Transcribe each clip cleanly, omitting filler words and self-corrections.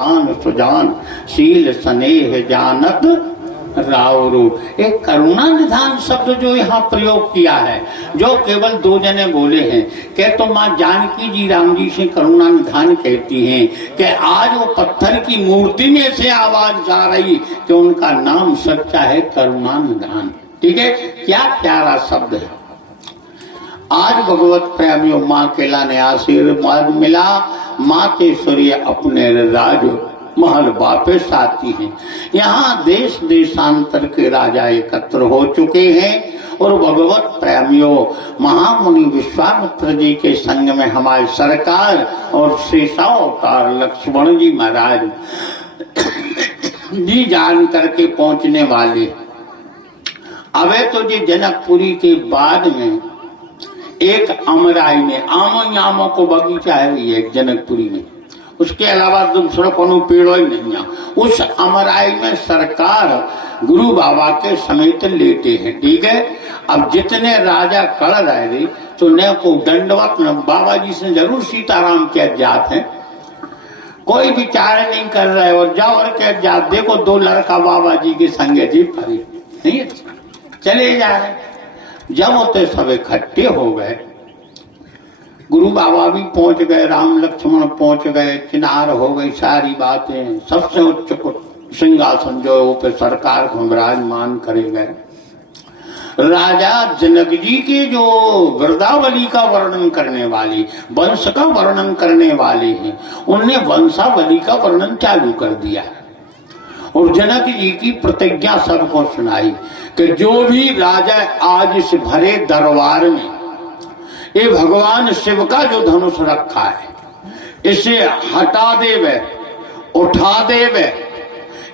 धान सुजान शील स्नेह जानत रावरू। एक करुणा निधान शब्द जो यहाँ प्रयोग किया है, जो केवल दो जने बोले हैं, कि तो माँ जानकी जी राम जी से करुणा निधान कहती हैं कि आज वो पत्थर की मूर्ति में से आवाज जा रही कि उनका नाम सच्चा है करुणा निधान। ठीक है, क्या प्यारा शब्द है। आज भगवत प्रेमियों माँ के लाने आशीर्वाद मिला, माँ के सूर्य अपने राज महल वापस आती हैं। यहाँ देश देशांतर के राजा एकत्र हो चुके हैं और भगवत प्रेमियों महामुनि विश्वामित्र जी के संग में हमारी सरकार और शेषावतार लक्ष्मण जी महाराज जी जान करके पहुंचने वाले। अबे तो जी जनकपुरी के बाद में एक अमराई में आमों को बगीचा है एक जनकपुरी में, उसके अलावा दूसरा कोनो पेड़ो ही नहीं है। उस अमराई में सरकार गुरु बाबा के समेत लेटे हैं। ठीक है, अब जितने राजा कड़ रहे थे तो न को दंडवत न बाबा जी से जरूर सीताराम के जात है, कोई विचार नहीं कर रहे और जाओ और क्या जात देखो दो लड़का बाबा जी के संगे जी परे नहीं चले जा रहे। जब होते सब इकट्ठे हो गए, गुरु बाबा भी पहुंच गए, राम लक्ष्मण पहुंच गए, किनार हो गई सारी बातें, सबसे उच्च सिंहासन जो पे सरकार को विराजमान करे गए। राजा जनक जी के जो वृंदावली का वर्णन करने वाली, वंश का वर्णन करने वाले हैं, उनने वंशावली का वर्णन चालू कर दिया और जनक जी की प्रतिज्ञा सबको सुनाई कि जो भी राजा आज इस भरे दरबार में ये भगवान शिव का जो धनुष रखा है इसे हटा देवे, उठा देवे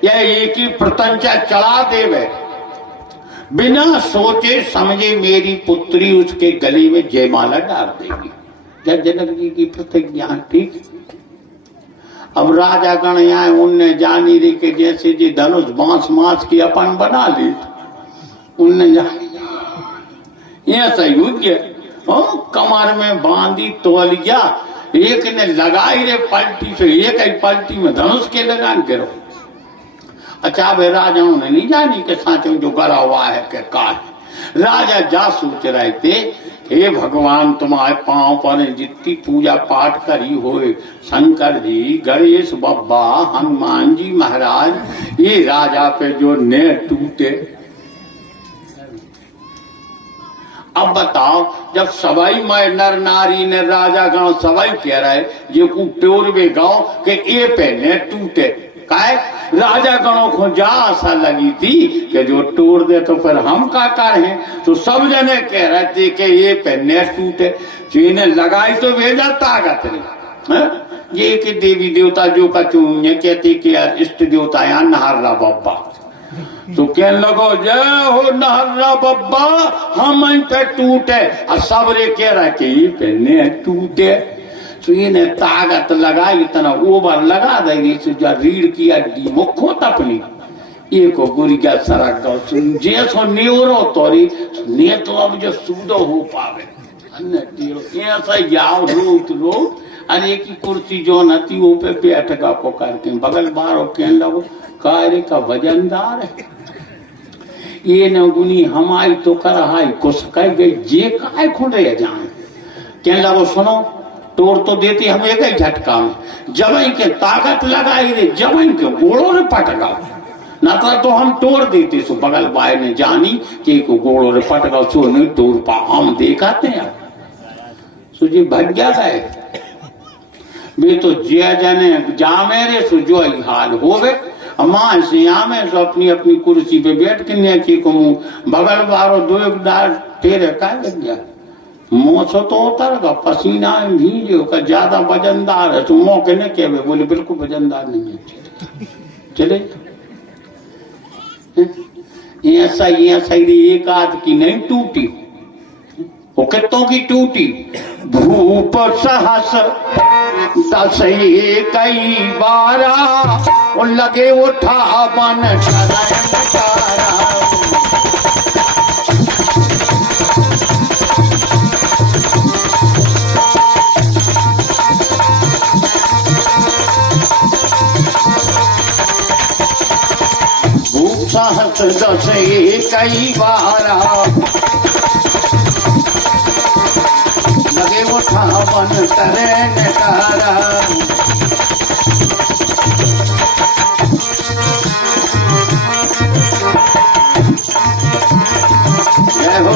या एक ही प्रतंचा चढ़ा देवे, बिना सोचे समझे मेरी पुत्री उसके गले में जयमाला डाल देगी। जब जनक जी की प्रतिज्ञा। ठीक, अब राजा गण आए, उनने जानी दी कि जैसे जी धनुष बांस मांस की अपन बना ली, उनने ऐसा ही हो गया, कमर में बांधी तोलिया, एक ने लगाई रे पलटी से, एक ही पलटी में धनुष के लगान करो। अच्छा वे राजाओं ने नहीं जानी कि साथ में जो गड़ा हुआ है कि का है। राजा जा सोच रहे थे, हे भगवान तुम्हारे पांव पर जितनी पूजा पाठ करी हो, शंकर जी, गणेश बब्बा, हनुमान जी महाराज, ये राजा पे जो ने टूटे। अब बताओ, जब सवाई में नर नारी ने राजा गांव सवाई कह रहा है, ये टोरवे गांव के ए पे ने टूटे, काय राजा गणों को जा आशा लगी थी कि जो तोड़ दे तो फिर हम का करें, तो सब जने कह रहे थे कि ये पे ने टूटे, तो इन्हें लगाई तो भेजा ताकत नहीं। ये कि देवी देवता जो का चून्य कहते कि इष्ट देवता यहाँ नहर्रा बब्बा, तो कहने लगो जय हो नहर्रा बब्बा, हम पे टूटे, और सबरे कह रहा कि ये पे ने टूटे, तो इन्हें ताकत लगा, इतना ओवर लगा देगी जो रीढ़ की हड्डी मुखो तपनी एक गुरिया सरक गौ जैसो न्यूरो तोरी ने तो अब जो सूदो हो पावे ऐसा याव रोट रोट अरे एक ही कुर्सी जो नती वो पे बैठगा को करके बगल बार कहने लगो कार्य का वजनदार है ये न गुनी हमारी तो कर हाई कुछ कह गई जे काय खुल रहे जाए कहने लगो सुनो तोड़ तो देती हम एक ही झटका में जबई के ताकत लगाई रे जबई के गोड़ों ने पटका न तो हम तोड़ देते सो बगल बाय ने जानी कि को गोड़ों ने पटका सो नहीं तोड़ पा हम देखाते हैं सो जी भग गया है वे तो जिया जाने जा मेरे सो जो हाल हो गए मां से यहाँ में सो अपनी अपनी कुर्सी पे बैठ के नीचे को बगल बारो दो एक दार तेरे का लग गया मोसो तो होता रहा पसीना भीज होकर ज्यादा वजनदार है तो मौके ने क्या बोले बिल्कुल वजनदार नहीं है चले ऐसा एक आध की नहीं टूटी वो कितों की टूटी भूप सहस दस कई बारा वो लगे उठा बन बेचारा साहस दसे कई बारा, लगे उठा मन करे नकारा। जय हो।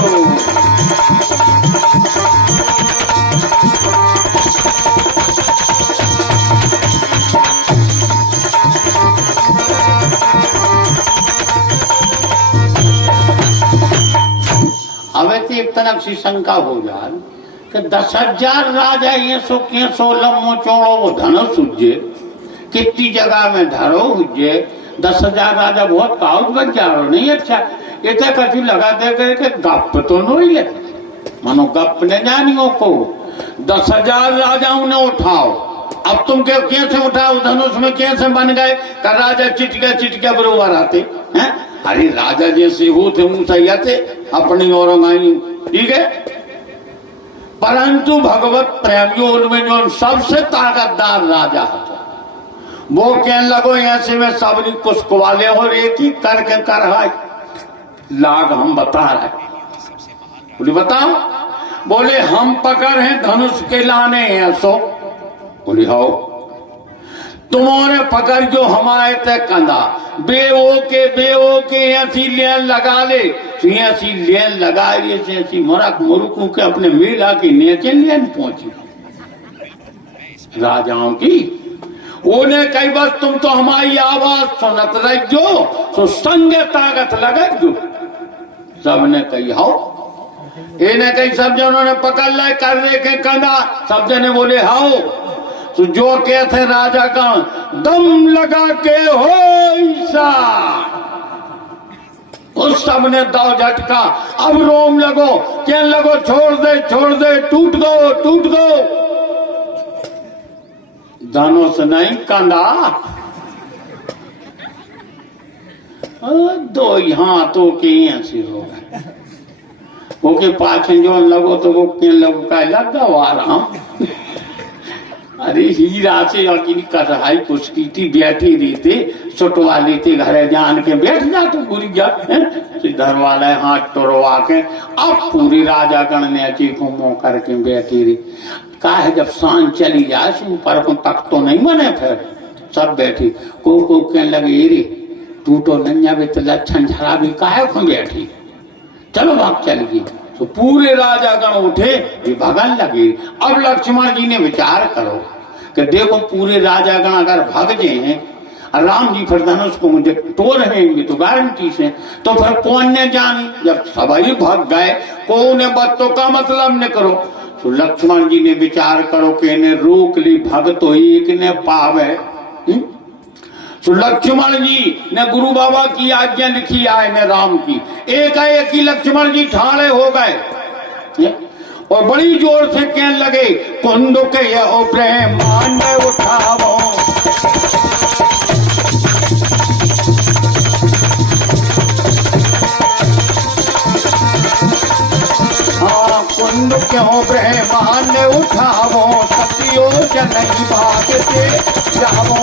હવે તે એક તરફથી શંકા हो जाए कि 10,000 राजा ये सो के 16 मो चौड़ो वो धनुष हुजे, कितनी जगह में धरो हुजे, 10,000 राजा बहुत काउट बन जा रहा नहीं। अच्छा ये तो कछु लगा दे के गप तो नहीं है, मानो गप ने जानियो को 10,000 राजाओं ने उठाओ। अब तुम के कैसे उठाओ, धनुष में कैसे बन गए? का राजा चिटके बरोबर आते हैं। अरे राजा जैसे हो थे ऊंचा आते अपनी और ठीक है, परंतु भगवत प्रेमियों उनमें जो सबसे ताकतदार राजा था वो कहने लगो ऐसे में सबरी कुछ वाले और एक ही करके कर लाग हम बता रहे। बोले बताओ, बोले हम पकड़ हैं धनुष के लाने हैं सो। बोले हो तुम्हारे पकड़ जो हमारे तय कंधा बेओ के ऐसी लेन लगा ले, ऐसी लेन लगा रही ऐसी मुरुकू के अपने मेला की नीचे लेन पहुंची राजाओं की। उन्हें कई बस तुम तो हमारी आवाज सुनत रह जो तो संगे ताकत लगे जो। सबने कही हो, इन्हें कई सब जनों ने पकड़ लाए कर रहे के कंधा, सब जने बोले हाओ। तो जो कहते राजा का दम लगा के हो ईसा, उस सब ने दाव झटका। अब रोम लगो कहने लगो छोड़ दे टूट गो धनुष नहीं कंधा। दो हाथों के ऐसे हो गए, वो के पाछे जो लगो तो वो कहने लगो का लगा वारा। अरे हीरा से अकीन कढ़ाई कुछ की थी, बैठी रही थी छुटवा ली थी घरे जान के बैठ जा तो पूरी जा सिद्धर वाला हाथ तोड़वा के। अब पूरी राजा गण ने चीखों मुंह करके बैठी रही। का है जब सांझ चली जाए ऊपर को तक तो नहीं बने, फिर सब बैठी को कहने लगे रे तू तो नंजा भी तो लक्षण झरा भी काहे को बैठी, चलो भाग चल गई। तो पूरे राजा गण उठे भगन लगे। अब लक्ष्मण जी ने विचार करो कि देखो पूरे राजा गण अगर भाग गए हैं और राम जी फिर धनुष को मुझे तोड़ रहेंगे तो गारंटी से, तो फिर कौन ने जानी। जब सभी भाग गए को ने बत्तों का मतलब न करो। तो लक्ष्मण जी ने विचार करो कि इन्हें रोक ली भग तो एक ने पावे। तो लक्ष्मण जी ने गुरु बाबा की आज्ञा लिखी आए ने राम की, एक ही लक्ष्मण जी ठाणे हो गए और बड़ी जोर से कहने लगे कुंद के यो प्रेम मान उठावो। हाँ कुंद क्यों ब्रह्मान उठावो, सतियो जनई भाग से जावो।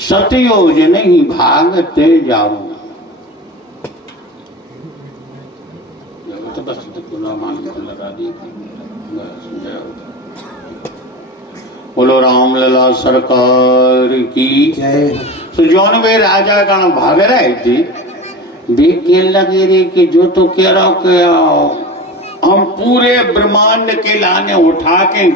सतयोज नहीं भागते जाओ। तो बस लगा दी। बोलो राम लला सरकार की जय। तो जौन वे राजा गण भाग रहे थे वे कहने लगे रे कि जो तो कह रहा हो हम पूरे ब्रह्मांड के लाने उठा के